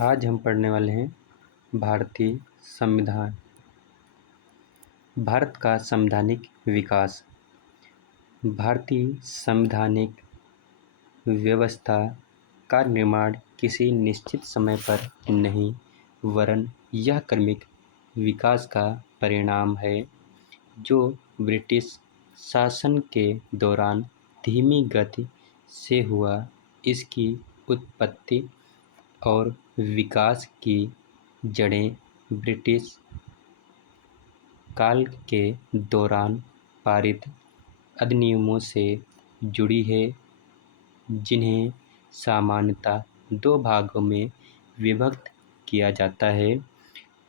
आज हम पढ़ने वाले हैं भारतीय संविधान। भारत का संवैधानिक विकास। भारतीय संवैधानिक व्यवस्था का निर्माण किसी निश्चित समय पर नहीं, वरन यह क्रमिक विकास का परिणाम है जो ब्रिटिश शासन के दौरान धीमी गति से हुआ। इसकी उत्पत्ति और विकास की जड़ें ब्रिटिश काल के दौरान पारित अधिनियमों से जुड़ी है, जिन्हें सामान्यतः दो भागों में विभक्त किया जाता है।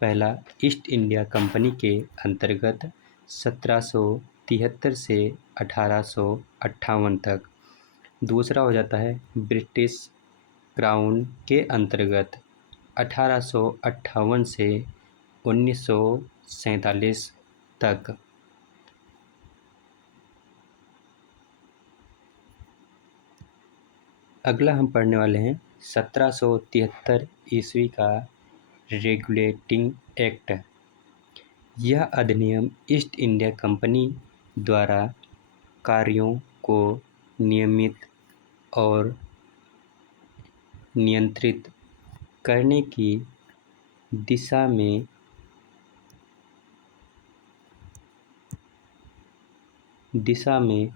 पहला, ईस्ट इंडिया कंपनी के अंतर्गत 1773 से 1858 तक। दूसरा हो जाता है ब्रिटिश क्राउन के अंतर्गत 1858 से 1947 तक। अगला हम पढ़ने वाले हैं 1773 ईस्वी का रेगुलेटिंग एक्ट। यह अधिनियम ईस्ट इंडिया कंपनी द्वारा कार्यों को नियमित और नियंत्रित करने की दिशा में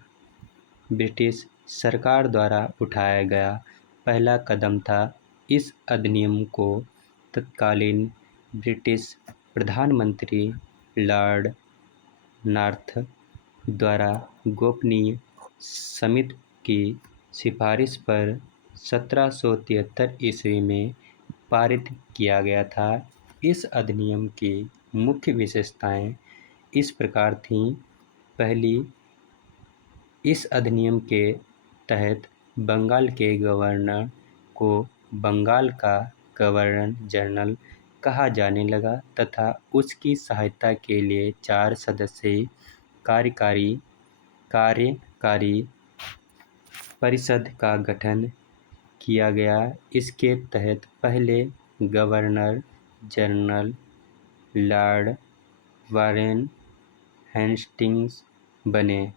ब्रिटिश सरकार द्वारा उठाया गया पहला कदम था। इस अधिनियम को तत्कालीन ब्रिटिश प्रधानमंत्री लॉर्ड नॉर्थ द्वारा गोपनीय समिति की सिफारिश पर 1773 ईस्वी में पारित किया गया था। इस अधिनियम की मुख्य विशेषताएं इस प्रकार थीं। पहली, इस अधिनियम के तहत बंगाल के गवर्नर को बंगाल का गवर्नर जनरल कहा जाने लगा तथा उसकी सहायता के लिए 4 सदस्यीय कार्यकारी परिषद का गठन किया गया। इसके तहत पहले governor general Lord Warren Hastings बने।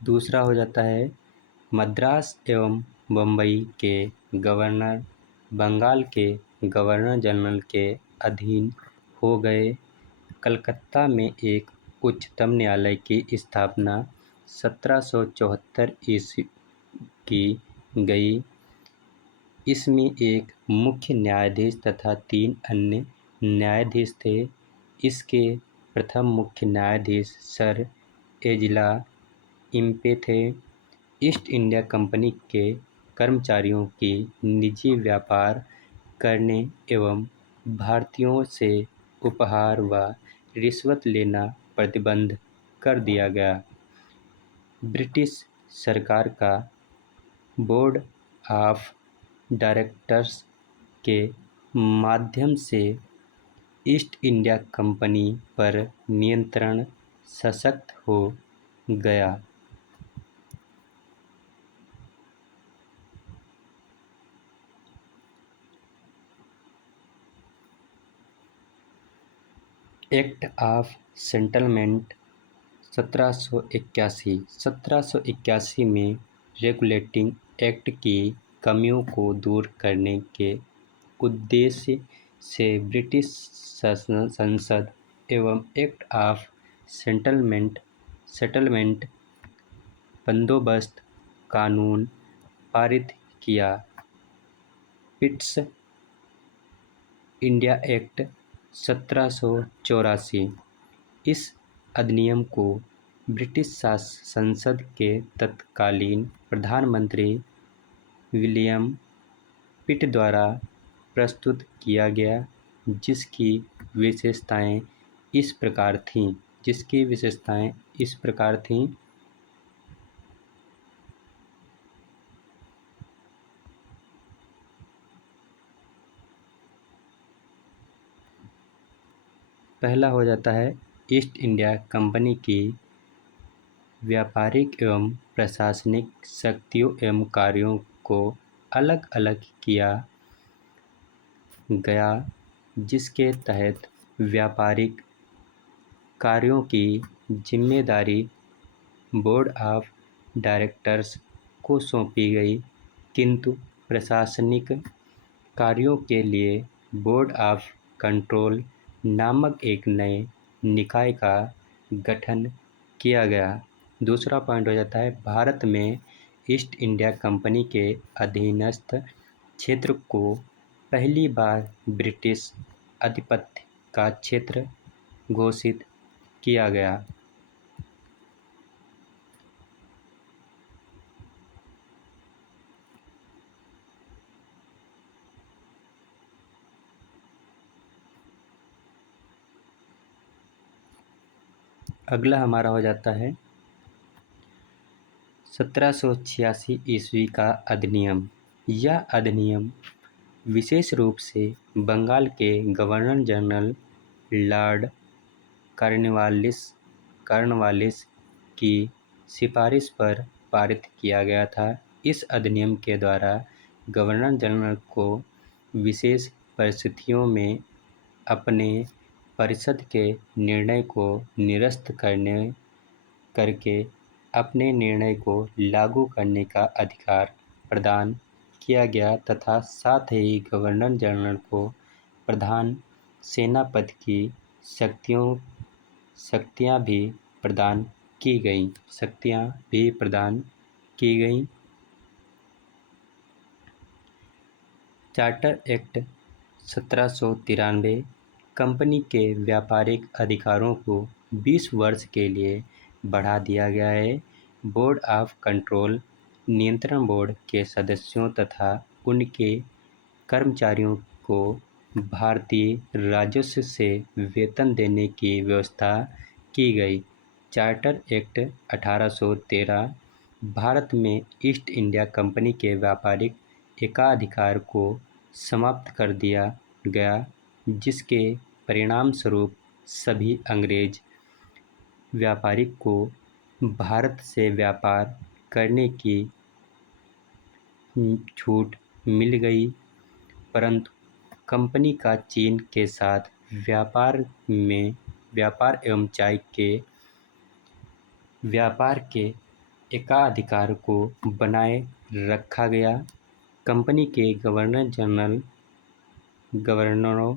दूसरा हो जाता है मद्रास एवं बम्बई के गवर्नर बंगाल के गवर्नर जनरल के अधीन हो गए। कलकत्ता में एक उच्चतम न्यायालय की स्थापना 1774 ईस्वी की गई। इसमें एक मुख्य न्यायाधीश तथा 3 अन्य न्यायाधीश थे। इसके प्रथम मुख्य न्यायाधीश सर एजला इम्पे थे। ईस्ट इंडिया कंपनी के कर्मचारियों की निजी व्यापार करने एवं भारतीयों से उपहार व रिश्वत लेना प्रतिबंध कर दिया गया। ब्रिटिश सरकार का बोर्ड ऑफ डायरेक्टर्स के माध्यम से ईस्ट इंडिया कंपनी पर नियंत्रण सशक्त हो गया। एक्ट ऑफ सेटलमेंट 1781 में रेगुलेटिंग एक्ट की कमियों को दूर करने के उद्देश्य से ब्रिटिश संसद एवं एक्ट ऑफ सेटलमेंट बंदोबस्त कानून पारित किया। Pitt's India act 1784। इस अधिनियम को ब्रिटिश संसद के तत्कालीन प्रधानमंत्री विलियम पिट द्वारा प्रस्तुत किया गया, जिसकी विशेषताएं इस प्रकार थीं। पहला हो जाता है ईस्ट इंडिया कंपनी की व्यापारिक एवं प्रशासनिक शक्तियों एवं कार्यों को अलग अलग किया गया, जिसके तहत व्यापारिक कार्यों की जिम्मेदारी बोर्ड ऑफ डायरेक्टर्स को सौंपी गई, किंतु प्रशासनिक कार्यों के लिए बोर्ड ऑफ कंट्रोल नामक एक नए निकाय का गठन किया गया। दूसरा पॉइंट हो जाता है, भारत में ईस्ट इंडिया कंपनी के अधीनस्थ क्षेत्र को पहली बार ब्रिटिश आधिपत्य का क्षेत्र घोषित किया गया। अगला हमारा हो जाता है 1786 ईस्वी का अधिनियम। यह अधिनियम विशेष रूप से बंगाल के गवर्नर जनरल लॉर्ड कॉर्नवालिस की सिफारिश पर पारित किया गया था। इस अधिनियम के द्वारा गवर्नर जनरल को विशेष परिस्थितियों में अपने परिषद के निर्णय को निरस्त करके अपने निर्णय को लागू करने का अधिकार प्रदान किया गया तथा साथ ही गवर्नर जनरल को प्रधान सेनापति की शक्तियां भी प्रदान की गईं। चार्टर एक्ट 1793 कंपनी के व्यापारिक अधिकारों को 20 वर्ष के लिए बढ़ा दिया गया है। बोर्ड ऑफ कंट्रोल नियंत्रण बोर्ड के सदस्यों तथा उनके कर्मचारियों को भारतीय राजस्व से वेतन देने की व्यवस्था की गई। चार्टर एक्ट 1813 भारत में ईस्ट इंडिया कंपनी के व्यापारिक एकाधिकार को समाप्त कर दिया गया, जिसके परिणामस्वरूप सभी अंग्रेज व्यापारिक को भारत से व्यापार करने की छूट मिल गई, परंतु कंपनी का चीन के साथ व्यापार एवं चाय के व्यापार के एकाधिकार को बनाए रखा गया। कंपनी के गवर्नरों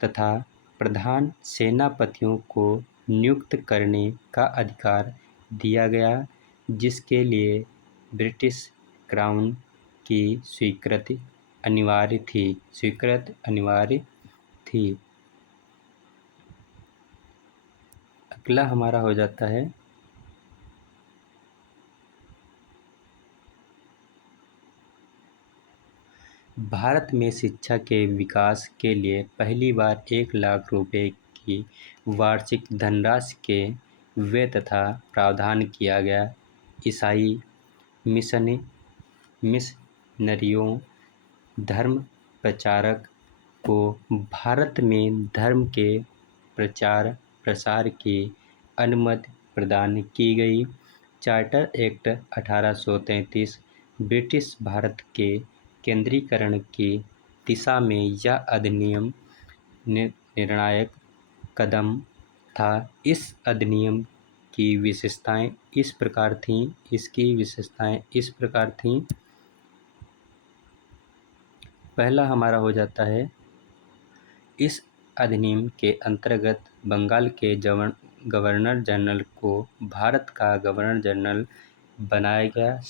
तथा प्रधान सेनापतियों को नियुक्त करने का अधिकार दिया गया, जिसके लिए ब्रिटिश क्राउन की स्वीकृति अनिवार्य थी। अगला हमारा हो जाता है भारत में शिक्षा के विकास के लिए पहली बार 1 लाख रुपए की वार्षिक धनराशि के व्यय तथा प्रावधान किया गया। ईसाई मिशनरियों धर्म प्रचारक को भारत में धर्म के प्रचार प्रसार की अनुमति प्रदान की गई। चार्टर एक्ट 1833 ब्रिटिश भारत के केंद्रीकरण की दिशा में यह अधिनियम निर्णायक कदम था। इस अधिनियम की विशेषताएं इस प्रकार थीं। पहला हमारा हो जाता है, इस अधिनियम के अंतर्गत बंगाल के गवर्नर जनरल को भारत का गवर्नर जनरल बनाया गया।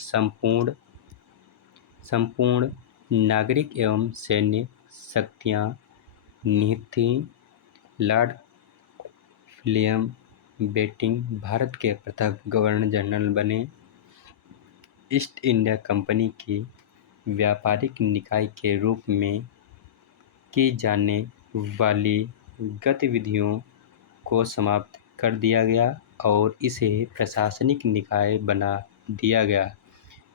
संपूर्ण नागरिक एवं सैन्य शक्तियां निहित थीं। लॉर्ड विलियम बेंटिंक भारत के प्रथम गवर्नर जनरल बने। ईस्ट इंडिया कंपनी की व्यापारिक निकाय के रूप में की जाने वाली गतिविधियों को समाप्त कर दिया गया और इसे प्रशासनिक निकाय बना दिया गया।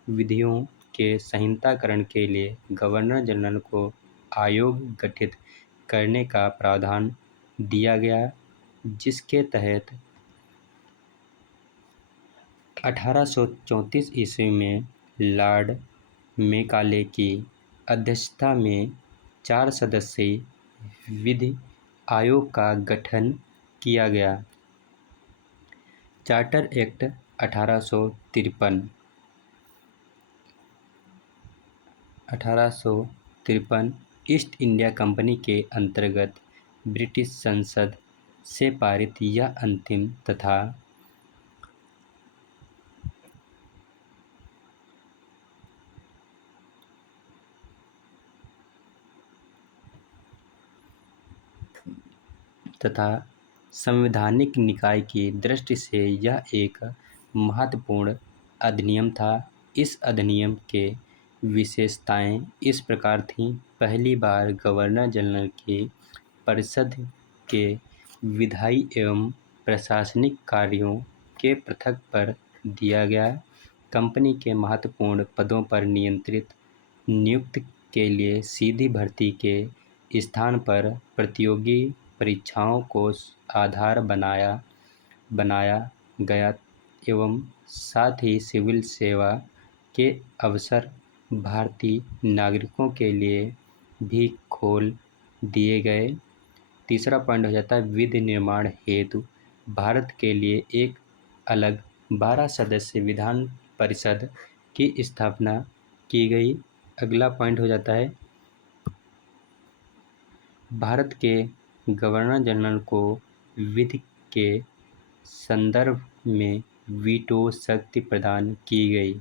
विधियों के संहिताकरण के लिए गवर्नर जनरल को आयोग गठित करने का प्रावधान दिया गया, जिसके तहत 1834 ईस्वी में लॉर्ड मेकाले की अध्यक्षता में 4 सदस्यीय विधि आयोग का गठन किया गया। Charter act 1853 east India company के अंतर्गत ब्रिटिश संसद से पारित यह अंतिम तथा संवैधानिक निकाय की दृष्टि से यह एक महत्वपूर्ण अधिनियम था। इस अधिनियम के विशेषताएं इस प्रकार थीं। पहली बार गवर्नर जनरल की परिषद के विधायी एवं प्रशासनिक कार्यों के पृथक पर दिया गया। कंपनी के महत्वपूर्ण पदों पर नियुक्ति के लिए सीधी भर्ती के स्थान पर प्रतियोगी परीक्षाओं को आधार बनाया गया एवं साथ ही सिविल सेवा के अवसर भारतीय नागरिकों के लिए भी खोल दिए गए। तीसरा पॉइंट हो जाता है विधि निर्माण हेतु भारत के लिए एक अलग 12 सदस्य विधान परिषद की स्थापना की गई। अगला पॉइंट हो जाता है भारत के गवर्नर जनरल को विधि के संदर्भ में वीटो शक्ति प्रदान की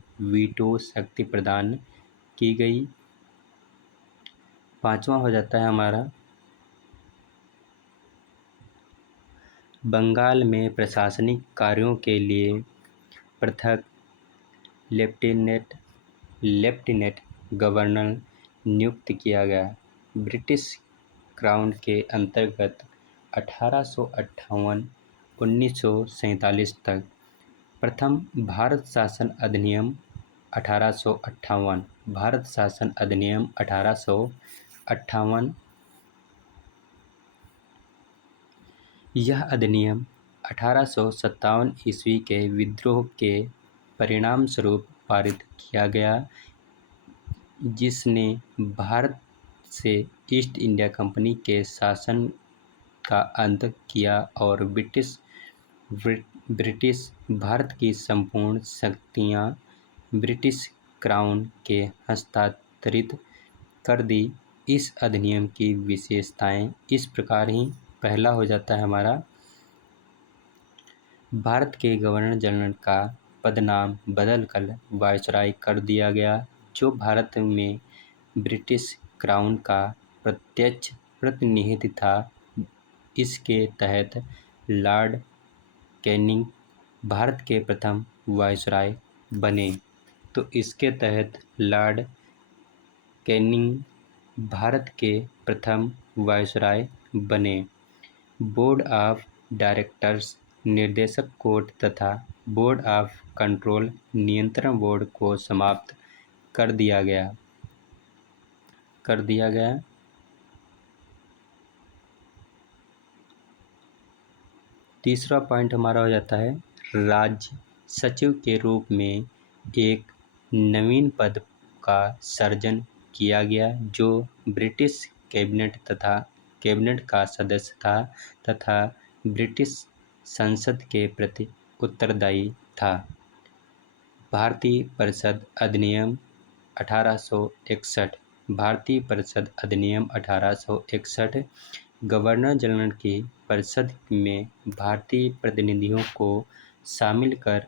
गई। पांचवा हो जाता है हमारा बंगाल में प्रशासनिक कार्यों के लिए पृथक लेफ्टिनेंट गवर्नर नियुक्त किया गया। ब्रिटिश क्राउन के अंतर्गत 1858-1947 तक प्रथम भारत शासन अधिनियम 1858 यह अधिनियम 1857 ईस्वी के विद्रोह के परिणाम स्वरूप पारित किया गया, जिसने भारत से ईस्ट इंडिया कंपनी के शासन का अंत किया और ब्रिटिश भारत की संपूर्ण शक्तियां ब्रिटिश क्राउन के हस्तांतरित कर दी। इस अधिनियम की विशेषताएं इस प्रकार ही पहला हो जाता है हमारा भारत के गवर्नर जनरल का पदनाम बदलकर वायसराय कर दिया गया, जो भारत में ब्रिटिश क्राउन का प्रत्यक्ष प्रतिनिधि था। इसके तहत लॉर्ड कैनिंग भारत के प्रथम वायसराय बने। तो इसके तहत लॉर्ड कैनिंग भारत के प्रथम वायसराय बने। बोर्ड ऑफ डायरेक्टर्स निर्देशक कोर्ट तथा बोर्ड ऑफ कंट्रोल नियंत्रण बोर्ड को समाप्त कर दिया गया। तीसरा पॉइंट हमारा हो जाता है राज्य सचिव के रूप में एक नवीन पद का सृजन किया गया, जो ब्रिटिश कैबिनेट का सदस्य था तथा ब्रिटिश संसद के प्रति उत्तरदायी था। भारतीय परिषद अधिनियम 1861 भारतीय परिषद अधिनियम 1861 गवर्नर जनरल की परिषद में भारतीय प्रतिनिधियों को शामिल कर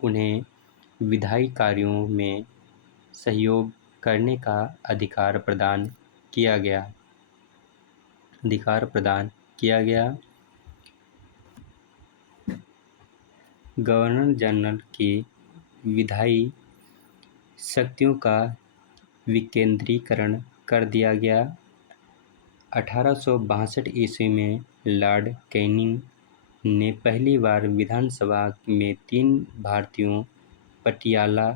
उन्हें विधायी कार्यों में सहयोग करने का अधिकार प्रदान किया गया। गवर्नर जनरल की विधायी शक्तियों का विकेंद्रीकरण कर दिया गया। 1862 ईस्वी में लॉर्ड कैनिंग ने पहली बार विधानसभा में 3 भारतीयों पटियाला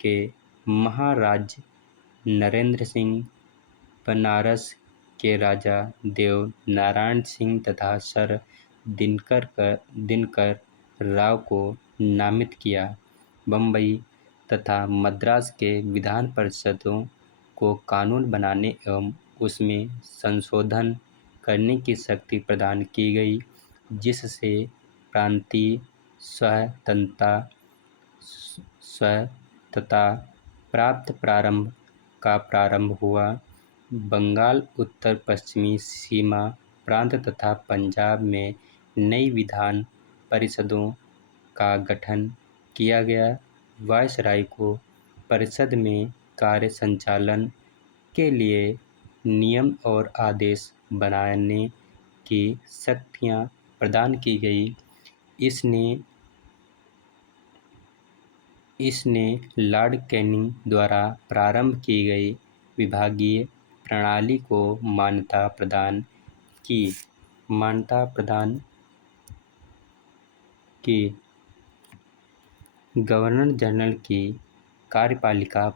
के महाराज नरेंद्र सिंह, बनारस के राजा देव नारायण सिंह तथा सर दिनकर राव को नामित किया। बम्बई तथा मद्रास के विधान परिषदों को कानून बनाने एवं उसमें संशोधन करने की शक्ति प्रदान की गई, जिससे प्रांतीय स्वायत्तता प्रारंभ हुआ। बंगाल उत्तर पश्चिमी सीमा प्रांत तथा पंजाब में नई विधान परिषदों का गठन किया गया। वायसराय को परिषद में कार्य संचालन के लिए नियम और आदेश बनाने की शक्तियां प्रदान की गई। इसने लॉर्ड कैनिंग द्वारा प्रारंभ की गई विभागीय प्रणाली को मान्यता प्रदान की। गवर्नर जनरल की कार्यपालिका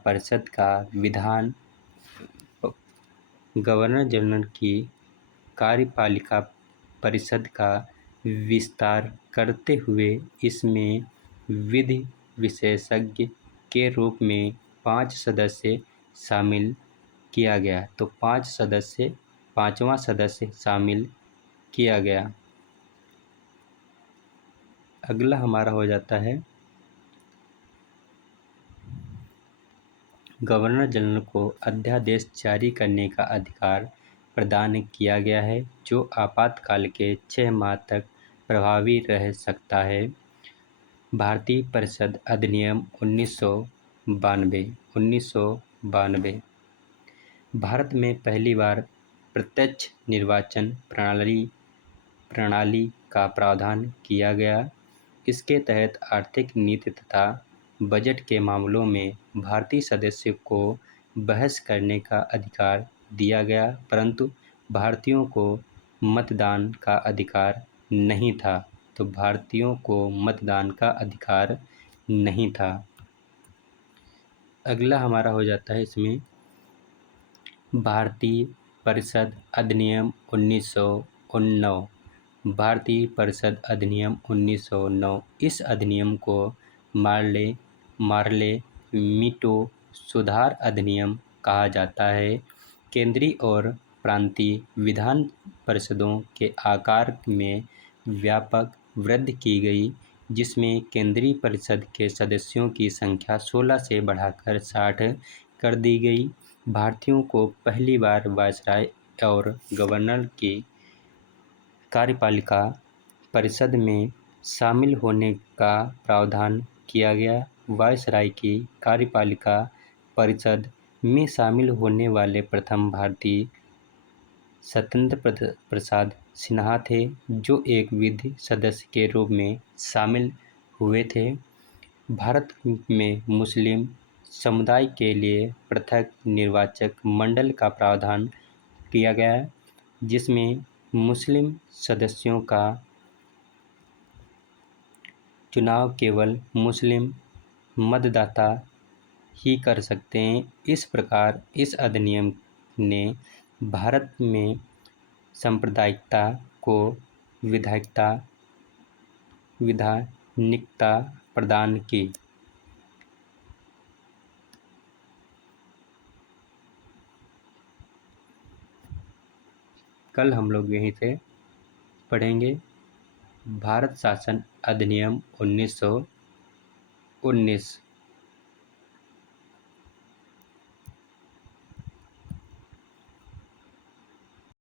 परिषद का विस्तार करते हुए इसमें विधि विशेषज्ञ के रूप में 5 सदस्य शामिल किया गया। तो 5वां सदस्य शामिल किया गया। अगला हमारा हो जाता है गवर्नर जनरल को अध्यादेश जारी करने का अधिकार प्रदान किया गया है, जो आपातकाल के 6 माह तक प्रभावी रह सकता है। भारतीय परिषद अधिनियम 1992। भारत में पहली बार प्रत्यक्ष निर्वाचन प्रणाली का प्रावधान किया गया। इसके तहत आर्थिक नीति तथा बजट के मामलों में भारतीय सदस्य को बहस करने का अधिकार दिया गया, परंतु भारतीयों को मतदान का अधिकार नहीं था। तो भारतीयों को मतदान का अधिकार नहीं था। अगला हमारा हो जाता है इसमें भारतीय परिषद अधिनियम 1909। भारतीय परिषद अधिनियम 1909। इस अधिनियम को मार्ले-मीटो सुधार अधिनियम कहा जाता है। केंद्रीय और प्रांतीय विधान परिषदों के आकार में व्यापक वृद्धि की गई, जिसमें केंद्रीय परिषद के सदस्यों की संख्या 16 से बढ़ाकर 60 कर दी गई। भारतीयों को पहली बार वायसराय और गवर्नर की कार्यपालिका परिषद में शामिल होने का प्रावधान किया गया। वायसराय की कार्यपालिका परिषद में शामिल होने वाले प्रथम भारतीय सत्येंद्र प्रसाद सिन्हा थे, जो एक विधि सदस्य के रूप में शामिल हुए थे। भारत में मुस्लिम समुदाय के लिए पृथक निर्वाचक मंडल का प्रावधान किया गया, जिसमें मुस्लिम सदस्यों का चुनाव केवल मुस्लिम मतदाता ही कर सकते हैं। इस प्रकार इस अधिनियम ने भारत में सांप्रदायिकता को वैधानिकता प्रदान की। कल हम लोग यहीं से पढ़ेंगे भारत शासन अधिनियम 1919।